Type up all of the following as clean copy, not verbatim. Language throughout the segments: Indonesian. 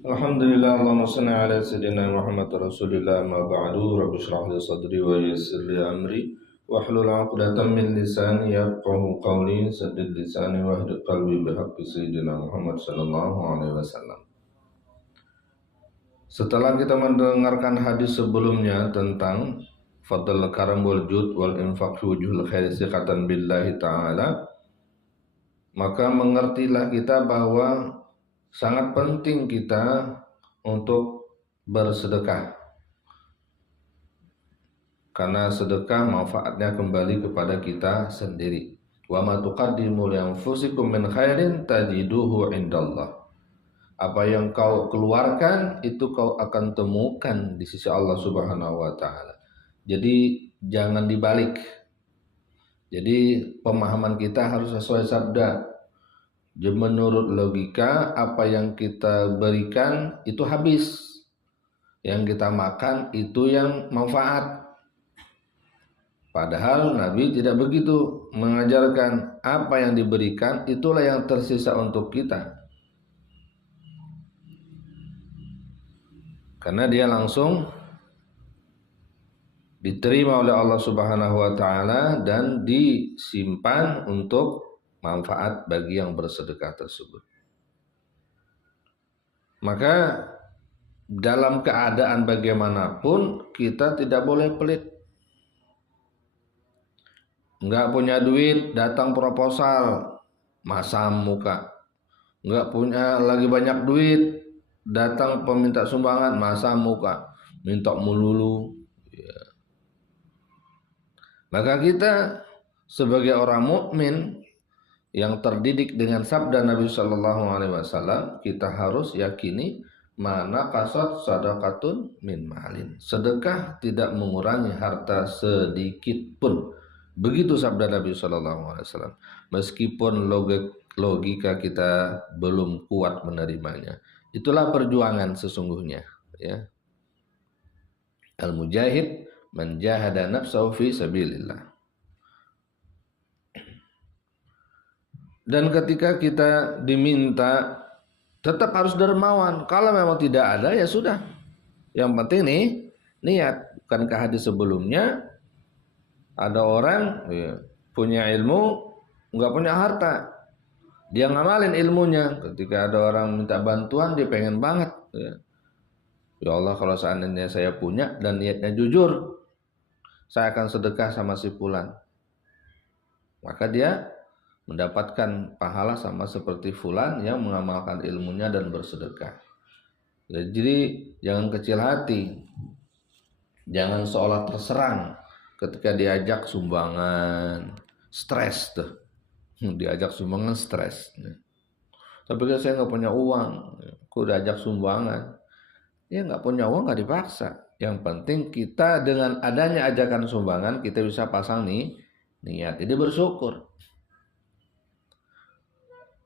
Alhamdulillah, Allahumma salli ala sayyidina Muhammad Rasulillah ma ba'du rabbi shrah li sadri wa yassir li amri wahlul 'uqdatam min lisani yafqahu qawli saddid lisani wahdid qalbi bihaqqi sayyidina Muhammad sallallahu alaihi wasallam. Setelah kita mendengarkan hadis sebelumnya tentang fadl karam wal jud wal infaq fi wujuhil khair siqatan billahi ta'ala, maka mengertilah kita bahwa sangat penting kita untuk bersedekah, karena sedekah manfaatnya kembali kepada kita sendiri. Wa ma tuqaddimu li anfusikum min khairin tajiduhu indallah. Apa yang kau keluarkan itu kau akan temukan di sisi Allah Subhanahu wa taala. Jadi jangan dibalik. Jadi pemahaman kita harus sesuai sabda. Jadi menurut logika, apa yang kita berikan itu habis, yang kita makan itu yang manfaat. Padahal Nabi tidak begitu mengajarkan. Apa yang diberikan itulah yang tersisa untuk kita, karena dia langsung diterima oleh Allah Subhanahu wa taala dan disimpan untuk manfaat bagi yang bersedekah tersebut. Maka dalam keadaan bagaimanapun kita tidak boleh pelit. Enggak punya duit, datang proposal, masam muka. Enggak punya lagi banyak duit, datang peminta sumbangan, masam muka, minta melulu. Ya. Maka kita sebagai orang mukmin yang terdidik dengan sabda Nabi Shallallahu Alaihi Wasallam, kita harus yakini mana kasat sadaqatun min malin. Sedekah tidak mengurangi harta sedikit pun. Begitu sabda Nabi Shallallahu Alaihi Wasallam. Meskipun logika kita belum kuat menerimanya, itulah perjuangan sesungguhnya. Ya. Al-mujahid man jahada nafsahu fi sabilillah. Dan ketika kita diminta, tetap harus dermawan. Kalau memang tidak ada, ya sudah. Yang penting nih, niat. Bukankah hadis sebelumnya, ada orang punya ilmu, nggak punya harta. Dia ngamalin ilmunya. Ketika ada orang minta bantuan, dia pengen banget. Ya Allah, kalau seandainya saya punya dan niatnya jujur, saya akan sedekah sama si fulan. Maka dia mendapatkan pahala sama seperti fulan yang mengamalkan ilmunya dan bersedekah. Jadi jangan kecil hati, jangan seolah terserang ketika diajak sumbangan, stres tuh, diajak sumbangan stres. Tapi kalau saya nggak punya uang, aku diajak sumbangan, ya nggak punya uang nggak dipaksa. Yang penting kita dengan adanya ajakan sumbangan kita bisa pasang nih niat, jadi bersyukur.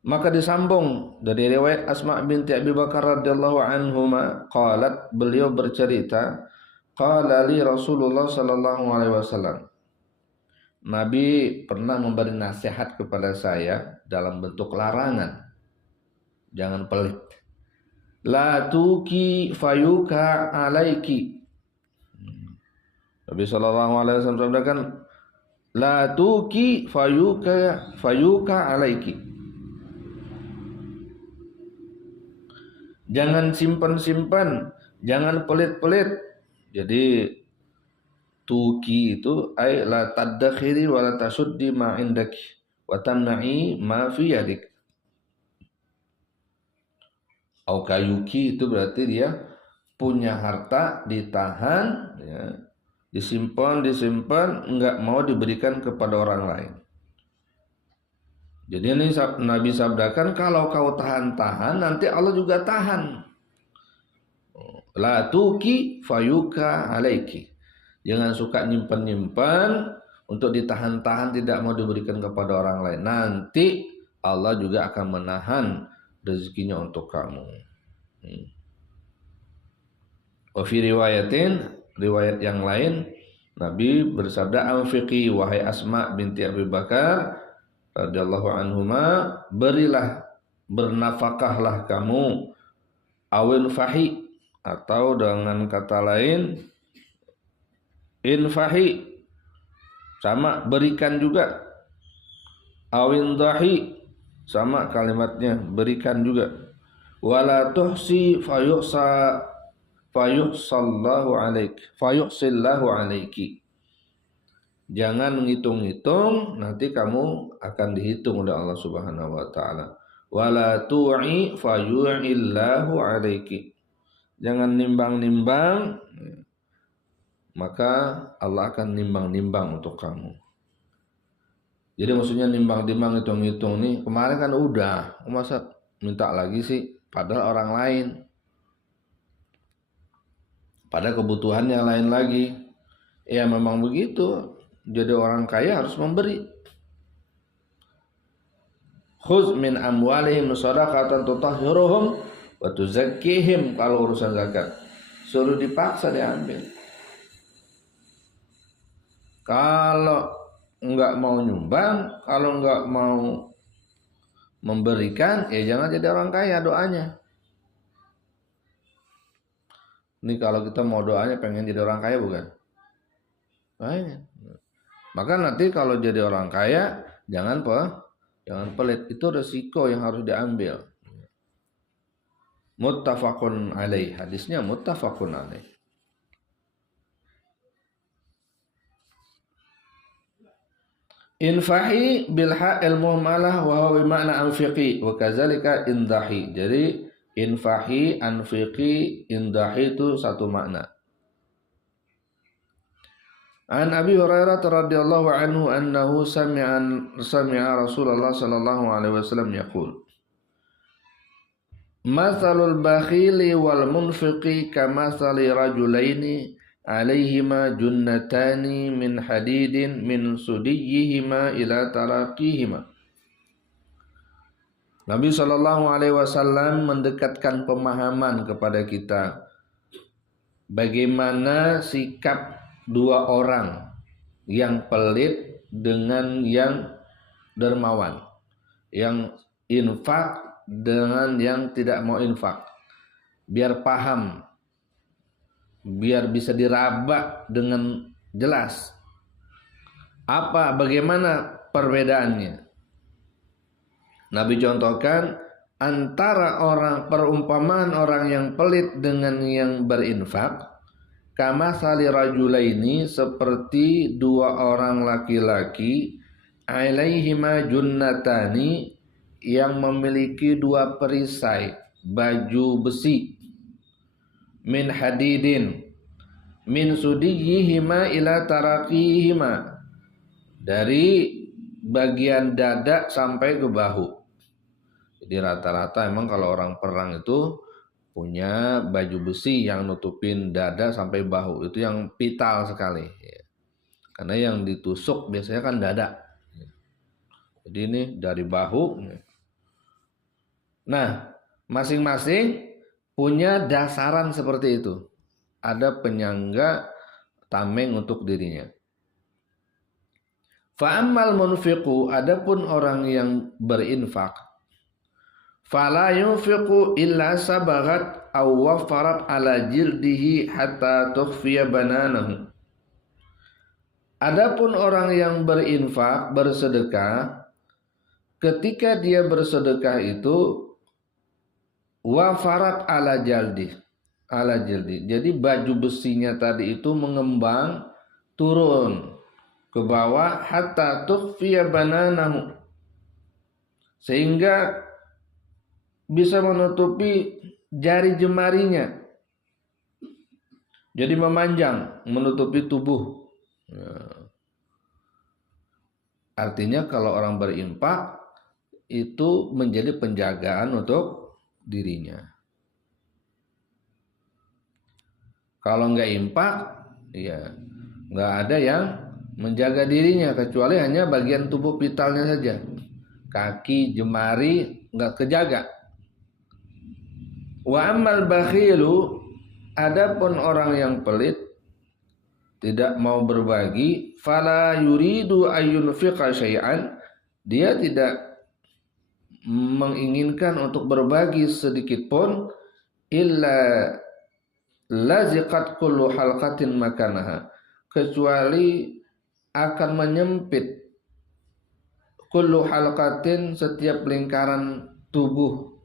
Maka disambung dari riwayat Asma binti Abi Bakar radhiyallahu anhuma, qalat, beliau bercerita, qala li Rasulullah sallallahu alaihi wasallam. Nabi pernah memberi nasihat kepada saya dalam bentuk larangan. Jangan pelit. La tuki fayuka alaiki. Nabi sallallahu alaihi wasallam sabdakan, la tuki fayuka alaiki. Jangan simpan-simpan, jangan pelit-pelit. Jadi tuki itu ay la tadakhiri wa la tasuddi ma indaki wa tamna'i ma fi yadik. Au kayuki itu berarti dia punya harta ditahan, ya, disimpan, enggak mau diberikan kepada orang lain. Jadi ini Nabi sabdakan, kalau kau tahan-tahan, nanti Allah juga tahan. La tuki fayuka alaiki. Jangan suka nyimpan-nyimpan untuk ditahan-tahan, tidak mau diberikan kepada orang lain. Nanti Allah juga akan menahan rezekinya untuk kamu. Wa fi riwayatin, riwayat yang lain, Nabi bersabda, anfiqi wahai Asma binti Abi Bakar radhiyallahu anhuma, berilah, bernafkahlah kamu awin fahi, atau dengan kata lain infahi, sama berikan juga. Awin dahi, sama kalimatnya berikan juga. Wala tuhsi fayuhsallahu alaiki. Jangan ngitung-ngitung, nanti kamu akan dihitung oleh Allah Subhanahu wa taala. Wala tu'i fayu'illahu alaiki. Jangan nimbang-nimbang, maka Allah akan nimbang-nimbang untuk kamu. Jadi maksudnya nimbang-nimbang, hitung-hitung nih, kemarin kan udah, masa minta lagi sih, padahal orang lain, pada kebutuhan yang lain lagi. Ya memang begitu. Jadi orang kaya harus memberi. Khudz min amwalihim shadaqatan tutahhiruhum wa tuzakkihim. Kalau urusan zakat suruh dipaksa diambil. Kalau enggak mau nyumbang, kalau enggak mau memberikan, ya jangan jadi orang kaya doanya. Ini kalau kita mau doanya pengen jadi orang kaya bukan? Pengen. Maka nanti kalau jadi orang kaya jangan pelit, itu resiko yang harus diambil. Muttafaqun alaih, hadisnya muttafaqun alaih. Infahi bil ha'il muhmalah wa huwa bima'na anfiqi wa kadzalika indahi. Jadi infahi, anfiqi, indahi itu satu makna. An Abi Hurairah radhiyallahu anhu annahu sami'a Rasulullah sallallahu alaihi wasallam yaqul Mathalul bakhili wal munfiqi kamathali rajulaini alaihima junnatani min hadidin min sudiyihima ila taraqihima. Nabi sallallahu alaihi wasallam mendekatkan pemahaman kepada kita bagaimana sikap dua orang yang pelit dengan yang dermawan, yang infak dengan yang tidak mau infak, biar paham, biar bisa diraba dengan jelas bagaimana perbedaannya. Nabi contohkan antara perumpamaan orang yang pelit dengan yang berinfak, kama sali rajulaini, seperti dua orang laki-laki, alaihima junnatani, yang memiliki dua perisai baju besi, min hadidin, min sudiyihima ila taraqihima, dari bagian dada sampai ke bahu. Jadi rata-rata emang kalau orang perang itu punya baju besi yang nutupin dada sampai bahu, itu yang vital sekali, karena yang ditusuk biasanya kan dada. Jadi ini dari bahu. Nah, masing-masing punya dasaran seperti itu, ada penyangga tameng untuk dirinya. Fa'ammal munfiqu, adapun orang yang berinfak, fala yunfiqu illa sabagat aw wafarat ala jildihi hatta tukhfiya bananahu. Adapun orang yang berinfak, bersedekah, ketika dia bersedekah itu wafarat ala jildi. Jadi baju besinya tadi itu mengembang turun ke bawah, hatta tukhfiya bananahu, sehingga bisa menutupi jari jemarinya, jadi memanjang menutupi tubuh. Artinya kalau orang berinfak itu menjadi penjagaan untuk dirinya. Kalau nggak infak, ya nggak ada yang menjaga dirinya, kecuali hanya bagian tubuh vitalnya saja, kaki, jemari nggak kejaga. Wa ammal bakhilu, adapun orang yang pelit, tidak mau berbagi, fala yuridu ayyunfiqa syai'an, dia tidak menginginkan untuk berbagi sedikit pun, illa laziqat kullu halqatin makanaha, kecuali akan menyempit kullu halqatin, setiap lingkaran tubuh,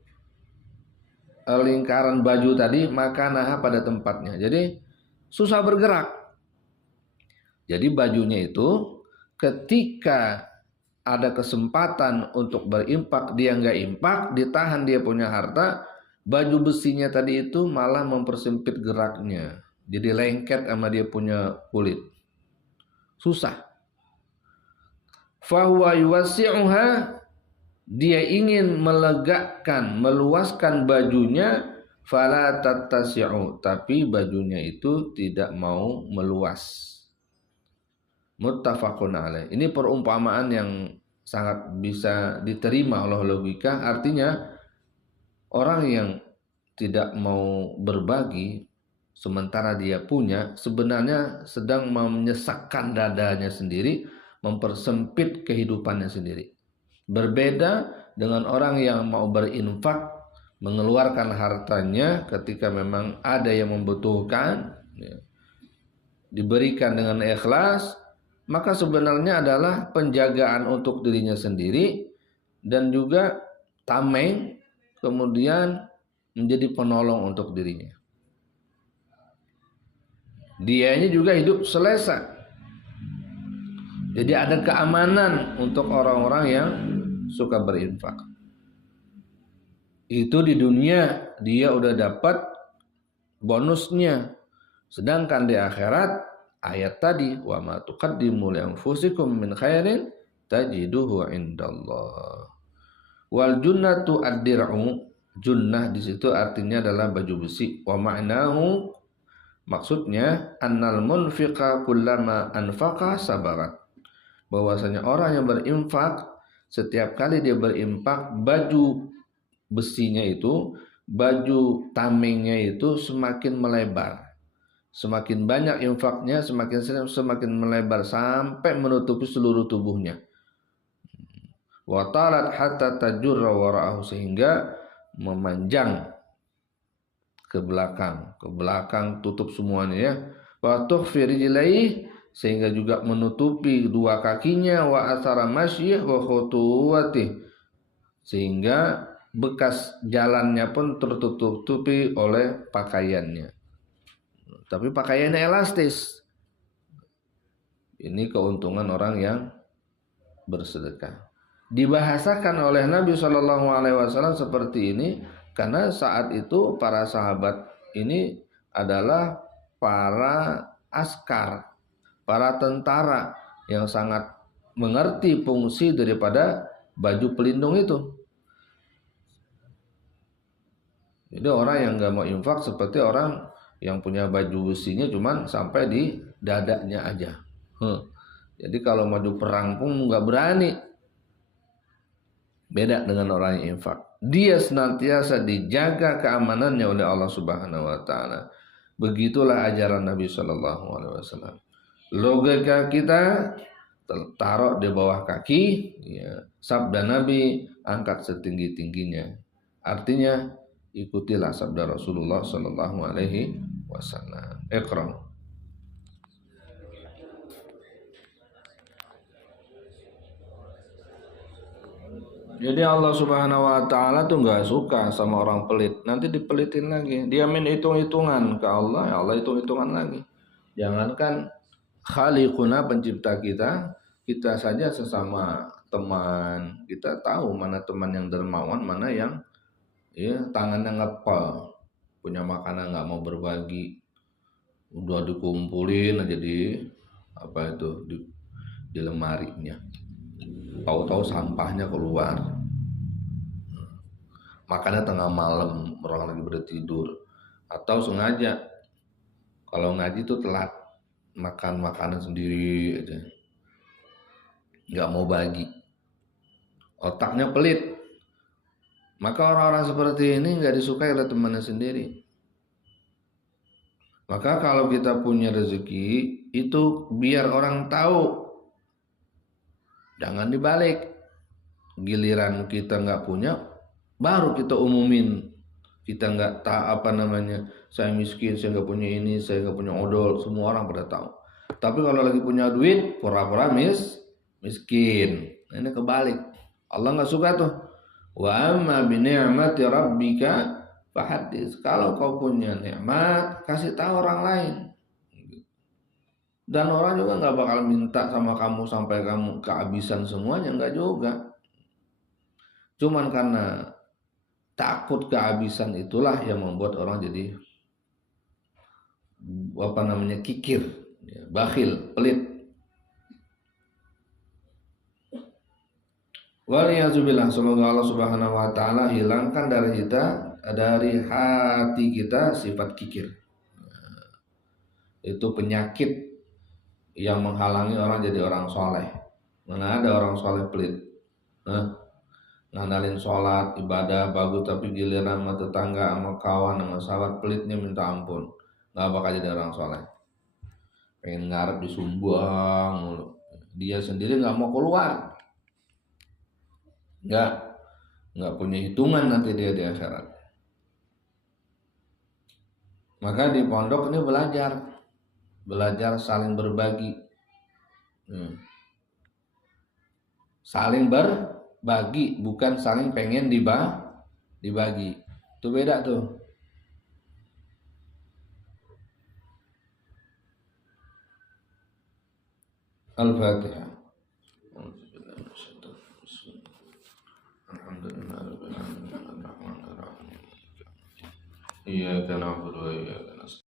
lingkaran baju tadi, makanaha, pada tempatnya. Jadi susah bergerak. Jadi bajunya itu ketika ada kesempatan untuk berimpak, dia nggak impak, ditahan dia punya harta, baju besinya tadi itu malah mempersempit geraknya. Jadi lengket sama dia punya kulit. Susah. Fahuwa yuwassi'uha, dia ingin melegakan, meluaskan bajunya, fala tattasi'u, tapi bajunya itu tidak mau meluas. Muttafaqun alaih. Ini perumpamaan yang sangat bisa diterima oleh logika. Artinya orang yang tidak mau berbagi sementara dia punya, sebenarnya sedang menyesakkan dadanya sendiri, mempersempit kehidupannya sendiri. Berbeda dengan orang yang mau berinfak, mengeluarkan hartanya ketika memang ada yang membutuhkan, diberikan dengan ikhlas, maka sebenarnya adalah penjagaan untuk dirinya sendiri dan juga tameng, kemudian menjadi penolong untuk dirinya. Dianya juga hidup selesa. Jadi ada keamanan untuk orang-orang yang suka berinfak. Itu di dunia dia udah dapat bonusnya. Sedangkan di akhirat, ayat tadi, wa ma tuqaddimu li anfusikum min khairin tajiduhu indallah. Wal junnatu ad-dir'u, junnah di situ artinya adalah baju besi. Wa ma'nahu, maksudnya annal munfiqa kullama anfaqa sabarat, bahwasanya orang yang berinfak, setiap kali dia berinfak, baju besinya itu, baju tamengnya itu semakin melebar. Semakin banyak infaknya, semakin melebar sampai menutupi seluruh tubuhnya. Wa talat hatta tajurra wara'ahu, sehingga memanjang ke belakang tutup semuanya ya. Wa tukhfi rijlaihi, sehingga juga menutupi dua kakinya, wa athara masyih wa khutuwatih, sehingga bekas jalannya pun tertutupi oleh pakaiannya. Tapi pakaiannya elastis. Ini keuntungan orang yang bersedekah. Dibahasakan oleh Nabi SAW seperti ini karena saat itu para sahabat ini adalah para askar, para tentara yang sangat mengerti fungsi daripada baju pelindung itu. Jadi orang yang nggak mau infak seperti orang yang punya baju besinya cuman sampai di dadanya aja. Jadi kalau maju perang pun nggak berani. Beda dengan orang yang infak. Dia senantiasa dijaga keamanannya oleh Allah Subhanahu wa taala. Begitulah ajaran Nabi sallallahu alaihi wasallam. Logika kita taruh di bawah kaki, ya. Sabda Nabi angkat setinggi-tingginya. Artinya ikutilah sabda Rasulullah sallallahu alaihi wasallam. Iqra. Jadi Allah Subhanahu wa taala tuh enggak suka sama orang pelit. Nanti dipelitin lagi. Dia main hitung-hitungan ke Allah, ya Allah hitung-hitungan lagi. Jangankan Khaliquna, pencipta kita, kita saja sesama teman, kita tahu mana teman yang dermawan, mana yang ya tangannya ngepel, punya makanan nggak mau berbagi, udah dikumpulin aja di apa itu di lemarinya, tahu-tahu sampahnya keluar, makannya tengah malam orang lagi bertidur, atau sengaja kalau ngaji tuh telat makan makanan sendiri aja, nggak mau bagi, otaknya pelit. Maka orang-orang seperti ini nggak disukai oleh temannya sendiri. Maka kalau kita punya rezeki itu biar orang tahu, jangan dibalik. Giliran kita nggak punya, baru kita umumin. Kita nggak tahu apa namanya, saya miskin, saya nggak punya ini, saya nggak punya odol, semua orang pada tahu. Tapi kalau lagi punya duit, pura-pura miskin. Nah, ini kebalik. Allah nggak suka tuh. Wa amma bi ni'mati rabbika fahaddits. Kalau kau punya nikmat, kasih tahu orang lain. Dan orang juga nggak bakal minta sama kamu sampai kamu kehabisan semuanya, nggak juga. Cuman karena takut kehabisan itulah yang membuat orang jadi apa namanya, kikir, bakhil, pelit. Waliyazubillah, semoga Allah Subhanahu wa taala hilangkan dari kita, dari hati kita sifat kikir. Itu penyakit yang menghalangi orang jadi orang soleh. Mana ada orang soleh pelit? Ngandalin sholat, ibadah bagus, tapi giliran sama tetangga, sama kawan, sama sahabat, pelitnya minta ampun. Nggak bakal jadi orang soleh. Pengen ngarep disumbang mulu. Dia sendiri nggak mau keluar. Nggak punya hitungan nanti dia di akhirat. Maka di pondok ini belajar saling berbagi, saling berbagi, bukan saling pengen dibagi. Itu beda tuh. Al-Fatihah. Alhamdulillah. Iyyaka na'budu wa iyyaka